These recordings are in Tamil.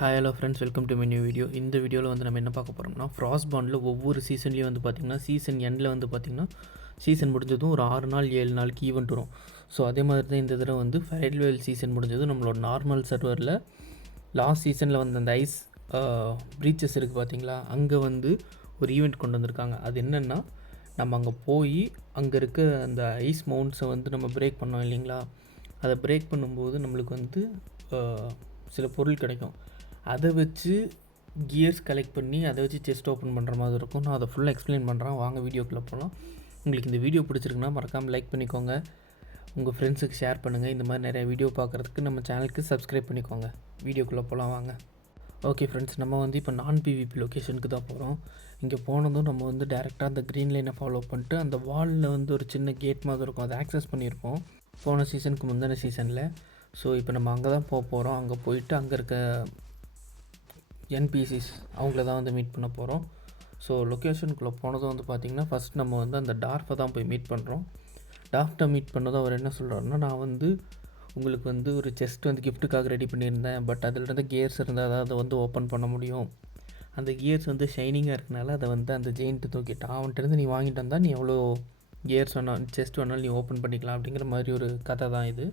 Hi hello friends, welcome to my new video. இந்த வீடியோவில் வந்து நம்ம என்ன பார்க்க போகிறோம்னா, ஃப்ராஸ்ட் பாண்டில் ஒவ்வொரு சீசன்லேயும் வந்து பார்த்திங்கன்னா சீசன் எண்டில் வந்து பார்த்திங்கன்னா சீசன் முடிஞ்சதும் ஒரு 6 நாள் 7 நாளைக்கு ஈவெண்ட் வரும். ஸோ அதே மாதிரி தான் இந்த தடவை வந்து ஃபயர்வேல் சீசன் முடிஞ்சதும் நம்மளோட நார்மல் சர்வரில் லாஸ்ட் சீசனில் வந்து அந்த ஐஸ் ப்ரீச்சஸ் இருக்குது பார்த்திங்களா, அங்கே வந்து ஒரு ஈவெண்ட் கொண்டு வந்திருக்காங்க. அது என்னென்னா, நம்ம அங்கே போய் அங்கே இருக்க அந்த ஐஸ் மவுண்ட்ஸை வந்து நம்ம பிரேக் பண்ணோம் இல்லைங்களா, அதை பிரேக் பண்ணும்போது நம்மளுக்கு வந்து சில பொருள் கிடைக்கும். அதை வச்சு கியர்ஸ் கலெக்ட் பண்ணி அதை வச்சு செஸ்ட் ஓப்பன் பண்ணுற மாதிரி இருக்கும். நான் அதை ஃபுல்லாக எக்ஸ்பிளைன் பண்ணுறேன், வாங்க வீடியோக்குள்ளே போகலாம். உங்களுக்கு இந்த வீடியோ பிடிச்சிருக்குன்னா மறக்காமல் லைக் பண்ணிக்கோங்க, உங்கள் ஃப்ரெண்ட்ஸுக்கு ஷேர் பண்ணுங்கள். இந்த மாதிரி நிறைய வீடியோ பார்க்குறதுக்கு நம்ம சேனலுக்கு சப்ஸ்கிரைப் பண்ணிக்கோங்க. வீடியோக்குள்ளே போகலாம் வாங்க. ஓகே ஃப்ரெண்ட்ஸ், நம்ம வந்து இப்போ நான் பிவிபி லொக்கேஷனுக்கு தான் போகிறோம். இங்கே போனதும் நம்ம வந்து டேரெக்டாக அந்த க்ரீன் லைனை ஃபாலோ பண்ணிட்டு அந்த வாலில் வந்து ஒரு சின்ன கேட் மாதிரி இருக்கும், அதை ஆக்சஸ் பண்ணியிருப்போம் போன சீசனுக்கு முந்தின சீசனில். ஸோ இப்போ நம்ம அங்கே தான் போகிறோம். அங்கே போயிட்டு அங்கே இருக்க என்பிசிஸ் அவங்கள தான் வந்து மீட் பண்ண போகிறோம். ஸோ லொக்கேஷனுக்குள்ளே போனதும் வந்து பார்த்திங்கன்னா ஃபஸ்ட் நம்ம வந்து அந்த டார்ஃபை தான் போய் மீட் பண்ணுறோம். டார்ஃப்டை மீட் பண்ணதும் அவர் என்ன சொல்கிறாருன்னா, நான் வந்து உங்களுக்கு வந்து ஒரு செஸ்ட் வந்து கிஃப்ட்டுக்காக ரெடி பண்ணியிருந்தேன், பட் அதிலிருந்து கியர்ஸ் இருந்தால் தான் அதை வந்து ஓப்பன் பண்ண முடியும். அந்த கியர்ஸ் வந்து ஷைனிங்காக இருக்கனால அதை வந்து அந்த ஜெயின்ட்டு தூக்கிட்டான். அவன்கிட்டருந்து நீ வாங்கிட்டு வந்தால் நீ எவ்வளோ கியர்ஸ் வேணால் செஸ்ட் வேணாலும் நீ ஓப்பன் பண்ணிக்கலாம் அப்படிங்கிற மாதிரி ஒரு கதை தான் இது.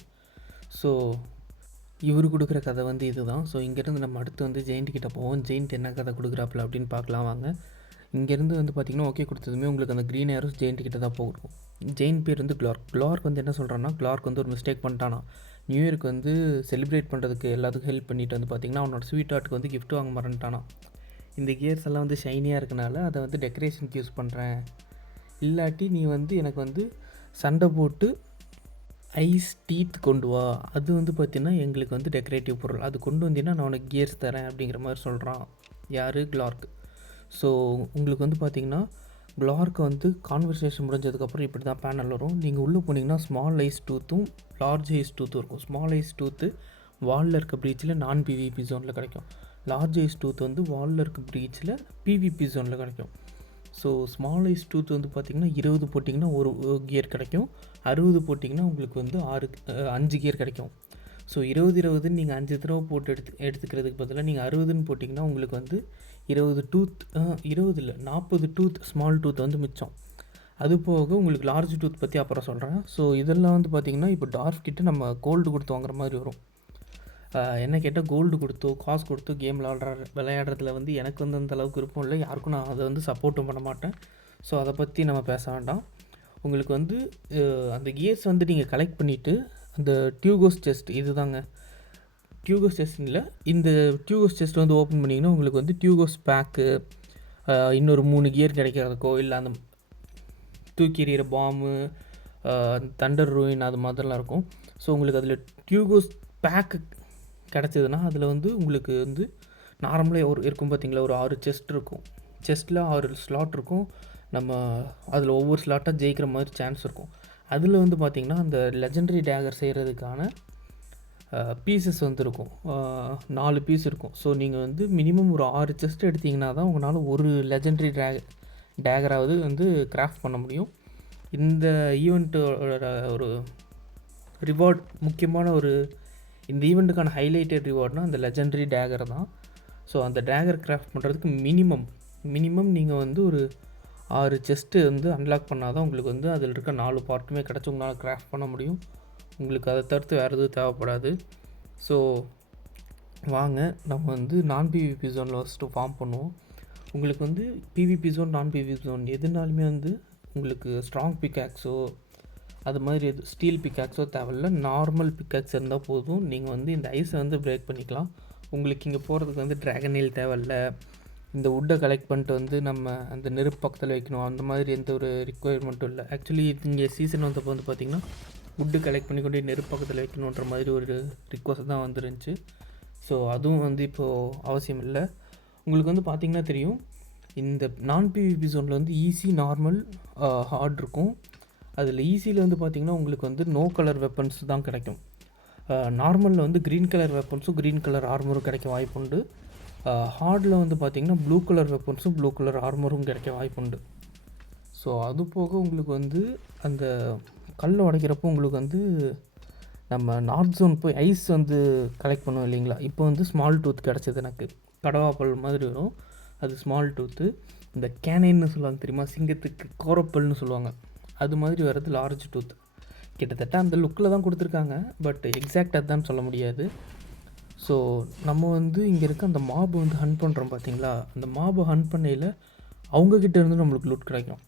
ஸோ இவர் கொடுக்குற கதை வந்து இது தான். ஸோ இங்கேருந்து நம்ம அடுத்து வந்து ஜெயின்ட் போவோம். ஜெயின்ட் என்ன கதை கொடுக்குறாப்புல அப்படின்னு பார்க்கலாம் வாங்க. இங்கேருந்து வந்து பார்த்திங்கன்னா ஓகே கொடுத்ததுமே உங்களுக்கு அந்த க்ரீன் ஏரோஸ் ஜெயின்ட் தான் போகும். ஜெயின் பேர் வந்து கிளார்க் வந்து என்ன சொல்கிறான்னா, கிளார்க் வந்து ஒரு மிஸ்டேக் பண்ணிட்டானா. நியூ இயருக்கு வந்து செலிப்ரேட் பண்ணுறதுக்கு எல்லாத்துக்கும் ஹெல்ப் பண்ணிட்டு வந்து பார்த்திங்கன்னா அவனோட ஸ்வீட் ஆர்ட்டுக்கு வந்து கிஃப்ட் வாங்க மறந்துட்டானா. இந்த கியர்ஸ் எல்லாம் வந்து ஷைனியாக இருக்கனால அதை வந்து டெக்கரேஷனுக்கு யூஸ் பண்ணுறேன், இல்லாட்டி நீ வந்து எனக்கு வந்து சண்டை போட்டு ஐஸ் டீத் கொண்டு வா, அது வந்து பார்த்திங்கன்னா எங்களுக்கு வந்து டெக்கரேட்டிவ் பொருள், அது கொண்டு வந்தீங்கன்னா நான் உனக்கு கியர்ஸ் தரேன் அப்படிங்கிற மாதிரி சொல்கிறான். யார்? கிளார்க். ஸோ உங்களுக்கு வந்து பார்த்திங்கன்னா கிளார்க்கு வந்து கான்வர்சேஷன் முடிஞ்சதுக்கப்புறம் இப்படி தான் பேனல் வரும். நீங்கள் உள்ளே போனீங்கன்னா ஸ்மால் ஐஸ் டூத்தும் லார்ஜ் ஐஸ் டூத்தும் இருக்கும். ஸ்மால் ஐஸ் டூத்து வாலில் இருக்க ப்ரீச்சில் நான் பிவிபி ஜோனில் கிடைக்கும். லார்ஜ் ஐஸ் டூத் வந்து வாலில் இருக்க ப்ரீச்சில் பிவிபி ஜோனில் கிடைக்கும். ஸோ ஸ்மால் ஐஸ் டூத் வந்து பார்த்திங்கன்னா 20 போட்டிங்கன்னா ஒரு கியர் கிடைக்கும், 60 போட்டிங்கன்னா உங்களுக்கு வந்து 5 கியர் கிடைக்கும். ஸோ 20 நீங்கள் 5 தடவை போட்டு எடுத்துக்கிறதுக்கு பதிலாக நீங்கள் 60ன்னு போட்டிங்கன்னா உங்களுக்கு வந்து 20 டூத் 20 இல்லை 40 டூத் ஸ்மால் டூத் வந்து மிச்சம். அது போக உங்களுக்கு லார்ஜ் டூத் பற்றி அப்புறம் சொல்கிறேன். ஸோ இதெல்லாம் வந்து பார்த்திங்கன்னா இப்போ டார்ஃப் கிட்ட நம்ம கோல்டு கொடுத்து வாங்குற மாதிரி வரும். என்ன கேட்டால் கோல்டு கொடுத்தோ காசு கொடுத்தோ கேம் விளையாடுறதுல வந்து எனக்கு வந்து அந்த அளவுக்கு விருப்பம் இல்லை, யாருக்கும் நான் அதை வந்து சப்போர்ட்டும் பண்ண மாட்டேன். ஸோ அதை பற்றி நம்ம பேச வேண்டாம். உங்களுக்கு வந்து அந்த கியர்ஸ் வந்து நீங்கள் கலெக்ட் பண்ணிவிட்டு அந்த டியூகோஸ் செஸ்ட், இது தாங்க டியூகோஸ் செஸ்ட்டில் இந்த டியூகோஸ் செஸ்ட் வந்து ஓப்பன் பண்ணிங்கன்னா உங்களுக்கு வந்து டியூகோஸ் பேக்கு, இன்னொரு 3 கியர் கிடைக்கிறதுக்கோ இல்லை அந்த தூக்கி எறிகிற பாம்பு, தண்டர் ரூயின், அது மாதிரிலாம் இருக்கும். ஸோ உங்களுக்கு அதில் டியூகோஸ் பேக்கு கிடச்சிதுன்னா அதில் வந்து உங்களுக்கு வந்து நார்மலாக இருக்கும் பார்த்திங்களா, ஒரு 6 செஸ்ட் இருக்கும். செஸ்ட்டில் 6 ஸ்லாட் இருக்கும். நம்ம அதில் ஒவ்வொரு ஸ்லாட்டாக ஜெயிக்கிற மாதிரி சான்ஸ் இருக்கும். அதில் வந்து பார்த்திங்கன்னா அந்த லெஜெண்டரி டேகர் செய்கிறதுக்கான பீசஸ் வந்து இருக்கும், 4 பீஸ் இருக்கும். ஸோ நீங்கள் வந்து மினிமம் ஒரு 6 செஸ்ட் எடுத்திங்கன்னா தான் உங்களால் ஒரு லெஜெண்டரி டேகராவது வந்து கிராஃப்ட் பண்ண முடியும். இந்த ஈவெண்ட்டோட ஒரு ரிவார்ட், முக்கியமான ஒரு இந்த ஈவெண்ட்டுக்கான ஹைலைட்டட் ரிவார்ட்னால் அந்த லெஜெண்டரி டேகர் தான். ஸோ அந்த டேகர் கிராஃப்ட் பண்ணுறதுக்கு மினிமம் நீங்கள் வந்து ஒரு 6 செஸ்ட்டு வந்து அன்லாக் பண்ணால் தான் உங்களுக்கு வந்து அதில் இருக்க 4 பார்ட்டுமே கிடச்சி உங்களால் கிராஃப்ட் பண்ண முடியும். உங்களுக்கு அதை தவிர்த்து வேறு எதுவும் தேவைப்படாது. ஸோ வாங்க நம்ம வந்து நான் பிவிபி ஜோனில் ஃபஸ்ட்டு ஃபார்ம் பண்ணுவோம். உங்களுக்கு வந்து பிவிபி ஜோன் நான் பிவிபி ஜோன் எதுனாலுமே வந்து உங்களுக்கு ஸ்ட்ராங் பிக்காக்ஸோ அது மாதிரி ஸ்டீல் பிக்காக்ஸோ தேவையில்ல, நார்மல் பிக்காக்ஸ் இருந்தால் போதும். நீங்கள் வந்து இந்த ஐஸை வந்து பிரேக் பண்ணிக்கலாம். உங்களுக்கு இங்கே போகிறதுக்கு வந்து ட்ராகன் ஹீல் தேவையில்ல, இந்த வுட்டை கலெக்ட் பண்ணிட்டு வந்து நம்ம அந்த நெருப்பு பக்கத்தில் வைக்கணும், அந்த மாதிரி எந்த ஒரு ரிக்குவயர்மெண்ட்டும் இல்லை. ஆக்சுவலி இங்கே சீசன் வந்தப்போ வந்து பார்த்திங்கன்னா வுட்டு கலெக்ட் பண்ணிக்கொண்டு நெருப்பு பக்கத்தில் வைக்கணுன்ற மாதிரி ஒரு ரிக்வஸ்ட் தான் வந்துருந்துச்சு. ஸோ அதுவும் வந்து இப்போது அவசியம் இல்லை. உங்களுக்கு வந்து பார்த்திங்கன்னா தெரியும், இந்த நான் பிவிபி ஜோனில் வந்து ஈஸி, நார்மல், ஹார்ட் இருக்கும். அதில் ஈஸியில் வந்து பார்த்திங்கன்னா உங்களுக்கு வந்து நோ கலர் வெப்பன்ஸ் தான் கிடைக்கும். நார்மலில் வந்து க்ரீன் கலர் வெப்பன்ஸும் க்ரீன் கலர் ஆர்மரும் கிடைக்க வாய்ப்புண்டு. ஹார்டில் வந்து பார்த்திங்கன்னா ப்ளூ கலர் வெப்பன்ஸும் ப்ளூ கலர் ஆர்மரும் கிடைக்க வாய்ப்புண்டு. ஸோ அது போக உங்களுக்கு வந்து அந்த கல் உடைக்கிறப்போ உங்களுக்கு வந்து நம்ம நார்த் ஜோன் போய் ஐஸ் வந்து கலெக்ட் பண்ணுவோம் இல்லைங்களா, இப்போ வந்து ஸ்மால் டூத் கிடச்சிது எனக்கு. கடவாப்பல் மாதிரி வரும், அது ஸ்மால் டூத்து. இந்த கேனைன்னு சொல்லுவாங்க தெரியுமா, சிங்கத்துக்கு கோரப்பல்னு சொல்லுவாங்க, அது மாதிரி வர்றது லார்ஜ் டூத். கிட்டத்தட்ட அந்த லுக்கில் தான் கொடுத்துருக்காங்க, பட் எக்ஸாக்ட் அதுதான் சொல்ல முடியாது. ஸோ நம்ம வந்து இங்கே இருக்க அந்த மாபை வந்து ஹண்ட் பண்ணுறோம் பார்த்தீங்களா, அந்த மாபை ஹண்ட் பண்ணையில் அவங்கக்கிட்ட இருந்து நம்மளுக்கு லூட் கிடைக்கும்.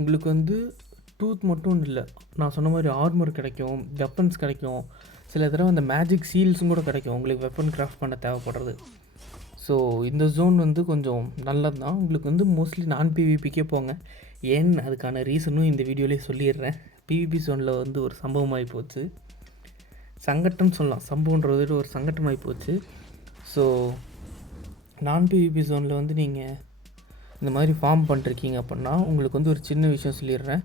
உங்களுக்கு வந்து டூத் மட்டும் இல்லை, நான் சொன்ன மாதிரி ஆர்மர் கிடைக்கும், வெப்பன்ஸ் கிடைக்கும், சில தடவை அந்த மேஜிக் சீல்ஸும் கூட கிடைக்கும் உங்களுக்கு வெப்பன் கிராஃப்ட் பண்ண தேவைப்படுறது. ஸோ இந்த ஜோன் வந்து கொஞ்சம் நல்லது தான். உங்களுக்கு வந்து மோஸ்ட்லி நான் பிவிபிக்கே போங்க. ஏன்னு அதுக்கான ரீசனும் இந்த வீடியோலேயே சொல்லிடுறேன். பிவிபி ஜோனில் வந்து ஒரு சம்பவமாகி போச்சு, சங்கட்டம் சொல்லலாம், சம்பவன்றத ஒரு சங்கட்டமாகி போச்சு. ஸோ நான் பிவிபி ஜோனில் வந்து நீங்கள் இந்த மாதிரி ஃபார்ம் பண்ணிருக்கீங்க அப்படின்னா உங்களுக்கு வந்து ஒரு சின்ன விஷயம் சொல்லிடுறேன்.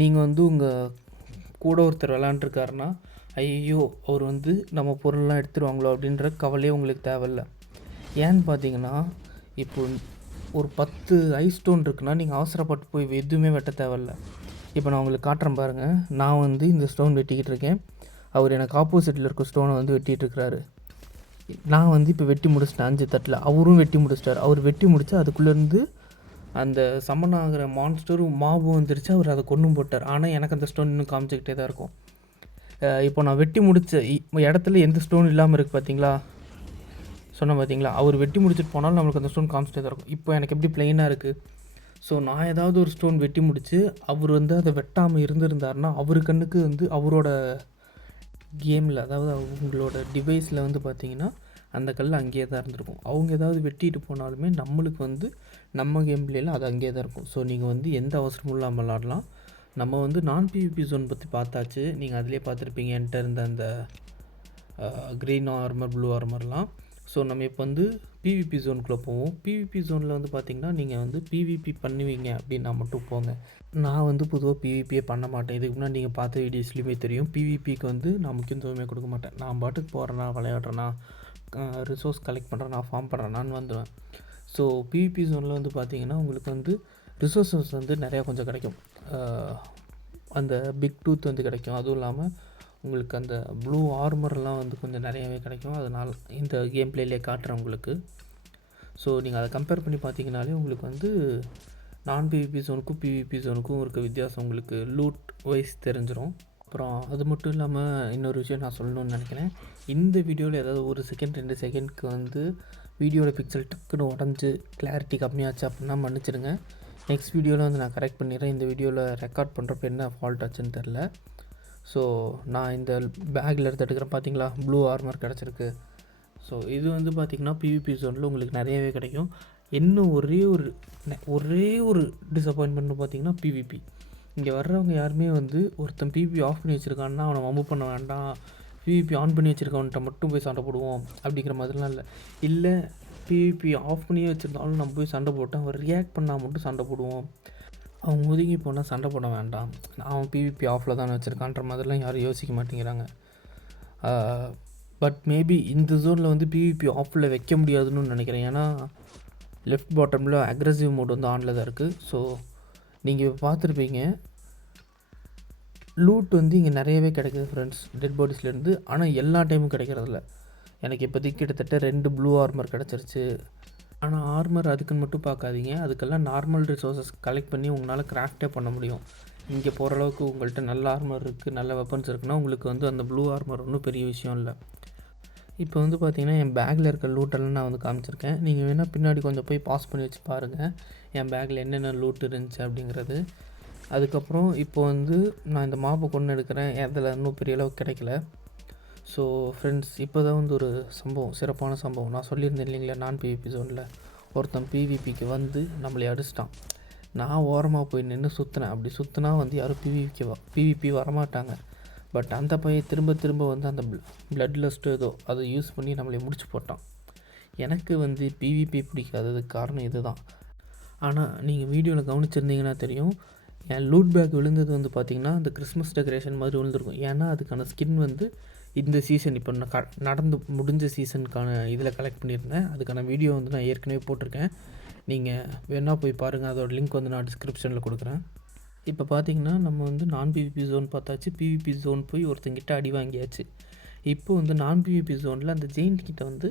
நீங்கள் வந்து உங்கள் கூட ஒருத்தர் விளாண்டுருக்காருன்னா, ஐயோ அவர் வந்து நம்ம பொருள்லாம் எடுத்துருவாங்களோ அப்படின்ற கவலையே உங்களுக்கு தேவையில்லை. ஏன்னு பார்த்தீங்கன்னா, இப்போ ஒரு 10 ஐஸ் ஸ்டோன் இருக்குன்னா நீங்கள் அவசரப்பட்டு போய் எதுவுமே வெட்ட தேவையில்ல. இப்போ நான் உங்களுக்கு காட்டுறேன் பாருங்கள். நான் வந்து இந்த ஸ்டோன் வெட்டிக்கிட்டு இருக்கேன், அவர் எனக்கு ஆப்போசிட்டில் இருக்க ஸ்டோனை வந்து வெட்டிகிட்டு இருக்கிறாரு. நான் வந்து இப்போ வெட்டி முடிச்சிட்டேன் 5 தட்டில், அவரும் வெட்டி முடிச்சிட்டார். அவர் வெட்டி முடித்து அதுக்குள்ளேருந்து அந்த சம்மன் ஆகிற மான்ஸ்டரும் மாபும் வந்துருச்சு, அவர் அதை கொண்டும் போட்டார். ஆனால் எனக்கு அந்த ஸ்டோன் இன்னும் காமிச்சிக்கிட்டே தான் இருக்கும். இப்போ நான் வெட்டி முடித்த இடத்துல எந்த ஸ்டோன் இல்லாமல் இருக்குது பார்த்தீங்களா, சொன்ன பார்த்தீங்களா, அவர் வெட்டி முடிச்சுட்டு போனாலும் நம்மளுக்கு அந்த ஸ்டோன் காமிச்சிட்டே தான் இருக்கும். இப்போ எனக்கு எப்படி ப்ளைனாக இருக்குது. ஸோ நான் ஏதாவது ஒரு ஸ்டோன் வெட்டி முடித்து அவர் வந்து அதை வெட்டாமல் இருந்திருந்தாருன்னா அவர் கண்ணுக்கு வந்து அவரோட கேமில், அதாவது அவங்களோட டிவைஸில் வந்து பார்த்திங்கன்னா அந்த கல் அங்கேயே தான் இருந்திருக்கும். அவங்க ஏதாவது வெட்டிட்டு போனாலுமே நம்மளுக்கு வந்து நம்ம கேம் பிளேயில் அது அங்கேயே தான் இருக்கும். ஸோ நீங்கள் வந்து எந்த அவசரமும் இல்லாமல் விளாடலாம். நம்ம வந்து நான் பிவிபி ஜோன் பற்றி பார்த்தாச்சு, நீங்கள் அதிலே பார்த்துருப்பீங்க என்கிட்ட இருந்த அந்த க்ரீன் ஆர்மர், ப்ளூ ஆர்மர்லாம். ஸோ நம்ம இப்போ வந்து பிவிபி ஜோனுக்குள்ளே போவோம். பிவிபி ஜோனில் வந்து பார்த்திங்கன்னா நீங்கள் வந்து பிவிபி பண்ணுவீங்க அப்படின்னா மட்டும் போங்க. நான் வந்து பொதுவாக பிவிபியே பண்ண மாட்டேன். இதுக்கு முன்னாடி நீங்கள் பார்த்த வீடியோஸ்லையுமே தெரியும், பிவிபிக்கு வந்து நான் முக்கியத்துவமே கொடுக்க மாட்டேன். நான் பாட்டுக்கு போகிறேன்னா, விளையாடுறேன்னா, ரிசோர்ஸ் கலெக்ட் பண்ணுறேன்னா, ஃபார்ம் பண்ணுறேன்னான்னு வந்துடுவேன். ஸோ பிவிபி ஜோனில் வந்து பார்த்திங்கன்னா உங்களுக்கு வந்து ரிசோர்ஸஸ் வந்து நிறையா கொஞ்சம் கிடைக்கும். அந்த பிக் டூத் வந்து கிடைக்கும். அதுவும் இல்லாமல் உங்களுக்கு அந்த ப்ளூ ஆர்மர்லாம் வந்து கொஞ்சம் நிறையாவே கிடைக்கும். அதனால் இந்த கேம் பிளேலே காட்டுறேன் உங்களுக்கு. ஸோ நீங்கள் அதை கம்பேர் பண்ணி பார்த்தீங்கனாலே உங்களுக்கு வந்து நான் பிவிபி ஜோனுக்கும் பிவிபி ஜோனுக்கும் இருக்க வித்தியாசம் உங்களுக்கு லூட் வைஸ் தெரிஞ்சிடும். அப்புறம் அது மட்டும் இல்லாமல் இன்னொரு விஷயம் நான் சொல்லணும்னு நினைக்கிறேன். இந்த வீடியோவில் ஏதாவது 1 செகண்ட் 2 செகண்ட்க்கு வந்து வீடியோவில் பிக்சல் டக்குன்னு உடஞ்சி கிளாரிட்டி கம்மியாச்சு அப்படின்னா மன்னிச்சிடுங்க. நெக்ஸ்ட் வீடியோவில் வந்து நான் கரெக்ட் பண்ணிடுறேன். இந்த வீடியோவில் ரெக்கார்ட் பண்ணுறப்ப என்ன ஃபால்ட் ஆச்சுன்னு தெரில. ஸோ நான் இந்த பேக்கில் எடுத்துக்கிறேன் பார்த்தீங்களா, ப்ளூ ஆர்மர் கிடச்சிருக்கு. ஸோ இது வந்து பார்த்திங்கன்னா பிவிபி ஜோனில் உங்களுக்கு நிறையவே கிடைக்கும். இன்னும் ஒரே ஒரு டிசப்பாயின்மெண்ட்னு பார்த்திங்கன்னா பிவிபி. இங்கே வர்றவங்க யாருமே வந்து ஒருத்தன் பிவிபி ஆஃப் பண்ணி வச்சுருக்கான்னா அவனை வம்பு பண்ண வேண்டாம், பிவிபி ஆன் பண்ணி வச்சுருக்கவன்ட்ட மட்டும் போய் சண்டை போடுவோம் அப்படிங்கிற மாதிரிலாம் இல்லை. பிவிபி ஆஃப் பண்ணியே வச்சுருந்தாலும் நம்ம போய் சண்டை போட்டோம், அவன் ரியாக்ட் பண்ணால் மட்டும் சண்டை போடுவோம். அவன் ஒதுங்கி போனால் சண்டை போட வேண்டாம், அவன் பிவிபி ஆஃபில் தானே வச்சுருக்கான்ற மாதிரிலாம் யாரும் யோசிக்க மாட்டேங்கிறாங்க. பட் மேபி இந்த ஜோனில் வந்து பிவிபி ஆஃபில் வைக்க முடியாதுன்னு நினைக்கிறேன். ஏன்னா லெஃப்ட் பாட்டமில் அக்ரெசிவ் மோட் வந்து ஆனில் தான் இருக்குது. ஸோ நீங்கள் பார்த்துருப்பீங்க, லூட் வந்து இங்கே நிறையவே கிடைக்குது ஃப்ரெண்ட்ஸ், டெட் பாடிஸ்லேருந்து. ஆனால் எல்லா டைமும் கிடைக்கிறதில்ல. எனக்கு இப்போதைக்கு கிட்டத்தட்ட 2 ப்ளூ ஆர்மர் கிடச்சிருச்சு. ஆனால் ஆர்மர் அதுக்குன்னு மட்டும் பார்க்காதீங்க, அதுக்கெல்லாம் நார்மல் ரிசோர்ஸஸ் கலெக்ட் பண்ணி உங்களால் கிராஃப்டே பண்ண முடியும். இங்கே போகிற அளவுக்கு உங்கள்கிட்ட நல்ல ஆர்மர் இருக்குது, நல்ல வெப்பன்ஸ் இருக்குன்னா உங்களுக்கு வந்து அந்த ப்ளூ ஆர்மர் ஒன்றும் பெரிய விஷயம் இல்லை. இப்போ வந்து பார்த்திங்கன்னா என் பேக்கில் இருக்க லூட்டெல்லாம் நான் வந்து காமிச்சிருக்கேன். நீங்கள் வேணால் பின்னாடி கொஞ்சம் போய் பாஸ் பண்ணி வச்சு பாருங்கள் என் பேக்கில் என்னென்ன லூட் இருந்துச்சு அப்படிங்கிறது. அதுக்கப்புறம் இப்போ வந்து நான் இந்த மாப்பை கொண்டு எடுக்கிறேன், அதில் இன்னும் பெரிய அளவுக்கு கிடைக்கல. ஸோ ஃப்ரெண்ட்ஸ், இப்போ தான் வந்து ஒரு சம்பவம், சிறப்பான சம்பவம். நான் சொல்லியிருந்தேன் இல்லைங்களா, நான் பிவிபி ஜோனில் ஒருத்தன் பிவிபிக்கு வந்து நம்மளை அடிச்சிட்டான். நான் ஓரமாக போய் நின்று சுற்றினேன். அப்படி சுற்றினா வந்து யாரும் பிவிபி வரமாட்டாங்க. பட் அந்த பையன் திரும்ப வந்து அந்த பிளட் லஸ்ட்டு ஏதோ அதை யூஸ் பண்ணி நம்மளை முடிச்சு போட்டான். எனக்கு வந்து பிவிபி பிடிக்காததுக்கு காரணம் இது தான். ஆனால் நீங்கள் வீடியோவில் கவனிச்சிருந்தீங்கன்னா தெரியும், என் லூட் பேக் விழுந்தது வந்து பார்த்திங்கன்னா அந்த கிறிஸ்மஸ் டெக்கரேஷன் மாதிரி விழுந்திருக்கும். ஏன்னா அதுக்கான ஸ்கின் வந்து இந்த சீசன் இப்போ நடந்து முடிஞ்ச சீசனுக்கான இதில் கலெக்ட் பண்ணியிருந்தேன். அதுக்கான வீடியோ வந்து நான் ஏற்கனவே போட்டிருக்கேன், நீங்கள் வேணால் போய் பாருங்கள். அதோட லிங்க் வந்து நான் டிஸ்கிரிப்ஷனில் கொடுக்குறேன். இப்போ பார்த்தீங்கன்னா நம்ம வந்து நான் பிவிபி ஜோன் பார்த்தாச்சு, பிவிபி ஜோன் போய் ஒருத்தங்கிட்ட அடி வாங்கியாச்சு. இப்போ வந்து நான் பிவிபி ஜோனில் அந்த ஜெயிண்ட் கிட்ட வந்து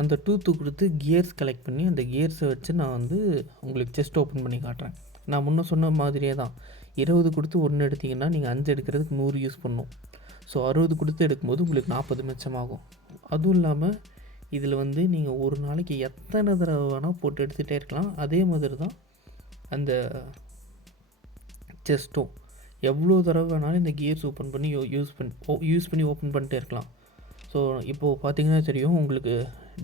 அந்த டூத்து கொடுத்து கியர்ஸ் கலெக்ட் பண்ணி அந்த கியர்ஸை வச்சு நான் வந்து உங்களுக்கு செஸ்ட் ஓப்பன் பண்ணி காட்டுறேன். நான் முன்ன சொன்ன மாதிரியே தான் 20 கொடுத்து 1 எடுத்திங்கன்னா நீங்கள் 5 எடுக்கிறதுக்கு 100 யூஸ் பண்ணணும். ஸோ 60 கொடுத்து எடுக்கும்போது உங்களுக்கு 40 மிச்சமாகும். அதுவும் இல்லாமல் இதில் வந்து நீங்கள் ஒரு நாளைக்கு எத்தனை தடவை வேணால் போட்டு எடுத்துகிட்டே இருக்கலாம். அதே மாதிரி தான் அந்த செஸ்ட்டும் எவ்வளோ தடவை வேணாலும் இந்த கியர்ஸ் ஓப்பன் பண்ணி யூஸ் பண்ணி ஓப்பன் பண்ணிட்டே இருக்கலாம். ஸோ இப்போது பார்த்தீங்கன்னா தெரியும் உங்களுக்கு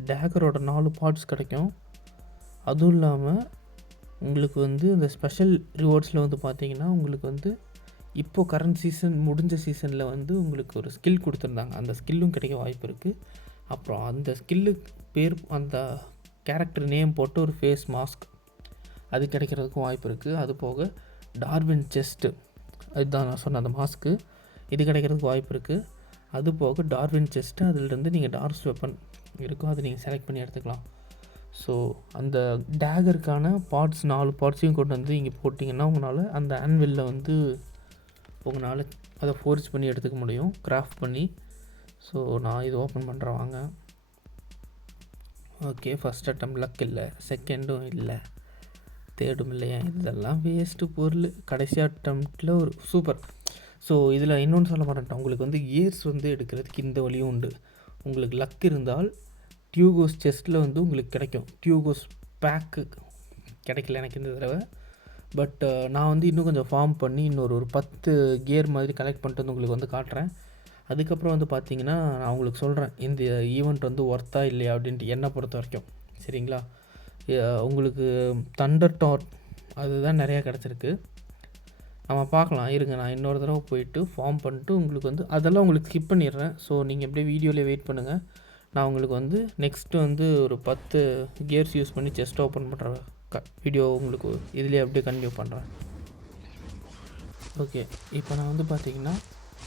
டேகரோட 4 பார்ட்ஸ் கிடைக்கும். அதுவும் இல்லாமல் உங்களுக்கு வந்து இந்த ஸ்பெஷல் ரிவார்ட்ஸில் வந்து பார்த்தீங்கன்னா உங்களுக்கு வந்து இப்போது கரண்ட் சீசன் முடிஞ்ச சீசனில் வந்து உங்களுக்கு ஒரு ஸ்கில் கொடுத்துருந்தாங்க. அந்த ஸ்கில்லும் கிடைக்க வாய்ப்பு இருக்குது. அப்புறம் அந்த ஸ்கில்லுக்கு பேர் அந்த கேரக்டர் நேம் போட்டு ஒரு ஃபேஸ் மாஸ்க் அது கிடைக்கிறதுக்கும் வாய்ப்பு இருக்குது. அது போக டார்வின் செஸ்ட்டு அதுதான் நான் சொன்ன அந்த மாஸ்க்கு இது கிடைக்கிறதுக்கு வாய்ப்பு இருக்குது. அது போக டார்வின் செஸ்ட்டு அதிலிருந்து நீங்கள் டார்ஸ் வெப்பன் இருக்கும் அதை நீங்கள் செலக்ட் பண்ணி எடுத்துக்கலாம். ஸோ அந்த டேகருக்கான பார்ட்ஸ் 4 பார்ட்ஸையும் கொண்டு வந்து இங்கே போட்டிங்கன்னா உங்களால் அந்த ஆன்வில்ல வந்து உங்களால் அதை ஃபோர்ஸ் பண்ணி எடுத்துக்க முடியும் கிராஃப்ட் பண்ணி. ஸோ நான் இது ஓப்பன் பண்ணுறேன் வாங்க. ஓகே, ஃபஸ்ட் அட்டம் லக் இல்லை, செகண்டும் இல்லை, தேர்டும் இல்லையா, இதெல்லாம் வேஸ்ட்டு பொருள். கடைசி அட்டம்ப்டில் ஒரு சூப்பர். ஸோ இதில் இன்னொன்று சொல்ல மாட்டேன், உங்களுக்கு வந்து கியர்ஸ் வந்து எடுக்கிறதுக்கு இந்த வழியும் உண்டு. உங்களுக்கு லக் இருந்தால் டியூகோஸ் செஸ்ட்டில் வந்து உங்களுக்கு கிடைக்கும். டியூகோஸ் பேக்கு கிடைக்கல எனக்கு இந்த தடவை. பட் நான் வந்து இன்னும் கொஞ்சம் ஃபார்ம் பண்ணி இன்னொரு 10 கியர் மாதிரி கலெக்ட் பண்ணிட்டு வந்து உங்களுக்கு வந்து காட்டுறேன். அதுக்கப்புறம் வந்து பார்த்தீங்கன்னா நான் உங்களுக்கு சொல்கிறேன் இந்த ஈவெண்ட் வந்து ஒர்த்தா இல்லையா அப்படின்ட்டு என்னை பொறுத்த வரைக்கும். சரிங்களா? உங்களுக்கு தண்டர் டார் அதுதான் நிறையா கிடச்சிருக்கு. நம்ம பார்க்கலாம் இருங்க, நான் இன்னொரு தடவை போயிட்டு ஃபார்ம் பண்ணிட்டு உங்களுக்கு வந்து அதெல்லாம் உங்களுக்கு ஸ்கிப் பண்ணிடுறேன். ஸோ நீங்கள் அப்படியே வீடியோவில் வெயிட் பண்ணுங்கள். நான் உங்களுக்கு வந்து நெக்ஸ்ட்டு வந்து ஒரு 10 கியர்ஸ் யூஸ் பண்ணி செஸ்ட் ஓப்பன் பண்ணுற வீடியோ உங்களுக்கு இதிலே அப்படியே கன்டினியூ பண்ணுறேன். ஓகே, இப்போ நான் வந்து பார்த்திங்கன்னா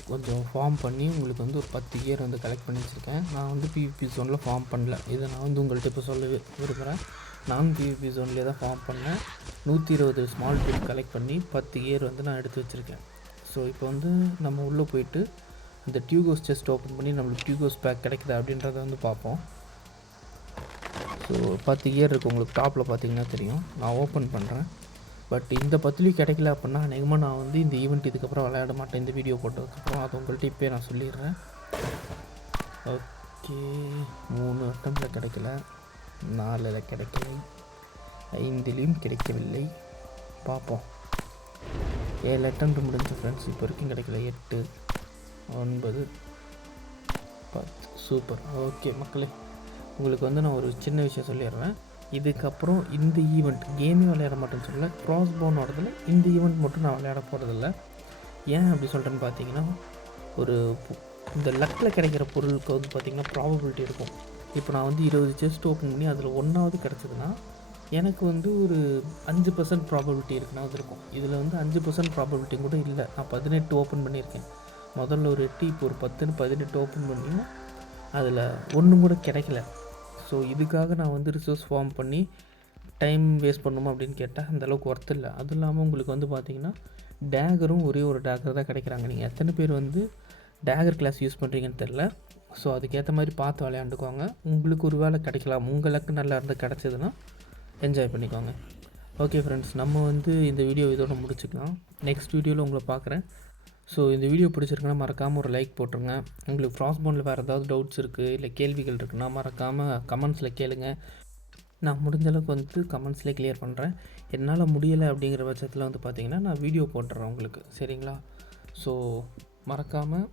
கொஞ்சம் ஃபார்ம் பண்ணி உங்களுக்கு வந்து ஒரு 10 கியர் வந்து கலெக்ட் பண்ணி வச்சுருக்கேன். நான் வந்து பிவிபி ஜோனில் ஃபார்ம் பண்ணல, இதை நான் வந்து உங்கள்கிட்ட இப்போ சொல்ல விரும்புகிறேன். நான் பிவிபி ஜோன்லேயே தான் ஃபார்ம் பண்ணேன். 120 ஸ்மால் பிட் கலெக்ட் பண்ணி 10 கியர் வந்து நான் எடுத்து வச்சுருக்கேன். ஸோ இப்போ வந்து நம்ம உள்ளே போயிட்டு இந்த டியூகோஸ் செஸ்ட் ஓப்பன் பண்ணி நம்மளுக்கு டியூகோஸ் பேக் கிடைக்குதா அப்படின்றத வந்து பார்ப்போம். ஸோ 10 கியர் இருக்குது உங்களுக்கு டாப்பில் பார்த்தீங்கன்னா தெரியும். நான் ஓப்பன் பண்ணுறேன். பட் இந்த 10லையும் கிடைக்கல அப்படின்னா அநேகமாக நான் வந்து இந்த ஈவெண்ட் இதுக்கப்புறம் விளையாட மாட்டேன். இந்த வீடியோ போட்டதுக்கப்புறம் அதை உங்கள்கிட்ட இப்போயே நான் சொல்லிடுறேன். ஓகே, 3 அட்டம்ப்டில் கிடைக்கல, 4ல் கிடைக்கலை, 5லையும் கிடைக்கவில்லை. பார்ப்போம். 7 அட்டம்ப்ட் முடிஞ்ச ஃப்ரெண்ட்ஸ், இப்போ வரைக்கும் கிடைக்கல. 8, 9, 10. சூப்பர். ஓகே மக்களே, உங்களுக்கு வந்து நான் ஒரு சின்ன விஷயம் சொல்லிடுறேன். இதுக்கப்புறம் இந்த ஈவெண்ட் கேமே விளையாட மாட்டேன்னு சொல்லலை, க்ராஸ் போன் வரதில்ல. இந்த ஈவெண்ட் மட்டும் நான் விளையாட போகிறதில்ல. ஏன் அப்படி சொல்கிறேன்னு பார்த்தீங்கன்னா ஒரு இந்த லக்கில் கிடைக்கிற பொருளுக்கு வந்து பார்த்திங்கன்னா ப்ராபபிலிட்டி இருக்கும். இப்போ நான் வந்து 20 செஸ்ட் ஓப்பன் பண்ணி அதில் 1ஆவது கிடச்சிதுன்னா எனக்கு வந்து ஒரு 5% ப்ராபபிலிட்டி இருக்குன்னா அது இருக்கும். இதில் வந்து 5% ப்ராபபிலிட்டி கூட இல்லை. நான் 18 ஓப்பன் பண்ணியிருக்கேன். முதல்ல ஒரு 8, இப்போ ஒரு 10ன்னு 18 ஓப்பன் பண்ணியும் அதில் ஒன்றும் கூட கிடைக்கல. ஸோ இதுக்காக நான் வந்து ரிசோர்ஸ் ஃபார்ம் பண்ணி டைம் வேஸ்ட் பண்ணுமா அப்படின்னு கேட்டால் அந்தளவுக்கு ஒர்த் இல்லை. அதுவும் இல்லாமல் உங்களுக்கு வந்து பார்த்திங்கன்னா டேகரும் ஒரே ஒரு டேகர் தான் கிடைக்கிறாங்க. நீங்கள் எத்தனை பேர் வந்து டேகர் கிளாஸ் யூஸ் பண்ணுறீங்கன்னு தெரில. ஸோ அதுக்கேற்ற மாதிரி பார்த்து விளையாண்டுக்குவாங்க. உங்களுக்கு ஒரு வேளை கிடைக்கலாம், உங்களுக்கு நல்லா இருந்து கிடச்சிதுன்னா என்ஜாய் பண்ணிக்கோங்க. ஓகே ஃப்ரெண்ட்ஸ், நம்ம வந்து இந்த வீடியோ இதோட முடிச்சுக்கலாம். நெக்ஸ்ட் வீடியோவில் உங்களை பார்க்குறேன். ஸோ இந்த வீடியோ பிடிச்சிருக்குன்னா மறக்காமல் ஒரு லைக் போட்டுருங்க. உங்களுக்கு ஃப்ராஸ்ட் போனில் வேறு ஏதாவது டவுட்ஸ் இருக்குது இல்லை கேள்விகள் இருக்குன்னா மறக்காமல் கமெண்ட்ஸில் கேளுங்க. நான் முடிஞ்ச அளவுக்கு வந்து கமெண்ட்ஸ்லேயே கிளியர் பண்ணுறேன். என்னால் முடியலை அப்படிங்கிற பட்சத்தில் வந்து பார்த்திங்கன்னா நான் வீடியோ போட்டுறேன் உங்களுக்கு. சரிங்களா? ஸோ மறக்காமல்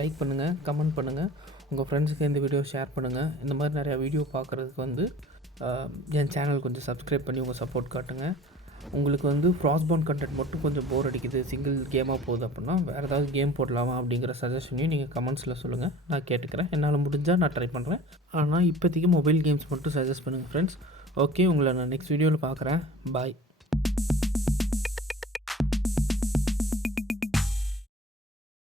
லைக் பண்ணுங்கள், கமெண்ட் பண்ணுங்கள், உங்கள் ஃப்ரெண்ட்ஸுக்கு இந்த வீடியோ ஷேர் பண்ணுங்கள். இந்த மாதிரி நிறையா வீடியோ பார்க்குறதுக்கு வந்து என் சேனல் கொஞ்சம் சப்ஸ்கிரைப் பண்ணி உங்கள் சப்போர்ட் காட்டுங்க. உங்களுக்கு வந்து ஃப்ராஸ்ட்போன் கண்டென்ட் மட்டும் கொஞ்சம் போர் அடிக்குது, சிங்கிள் கேமாக போகுது அப்படின்னா வேறு ஏதாவது கேம் போடலாமா அப்படிங்கிற சஜஷனையும் நீங்கள் கமெண்ட்ஸில் சொல்லுங்கள். நான் கேட்டுக்கிறேன். என்னால் முடிஞ்சால் நான் ட்ரை பண்ணுறேன். ஆனால் இப்போதைக்கு மொபைல் கேம்ஸ் மட்டும் சஜஸ்ட் பண்ணுங்கள் ஃப்ரெண்ட்ஸ். ஓகே, உங்களை நான் நெக்ஸ்ட் வீடியோவில் பார்க்குறேன். பாய்.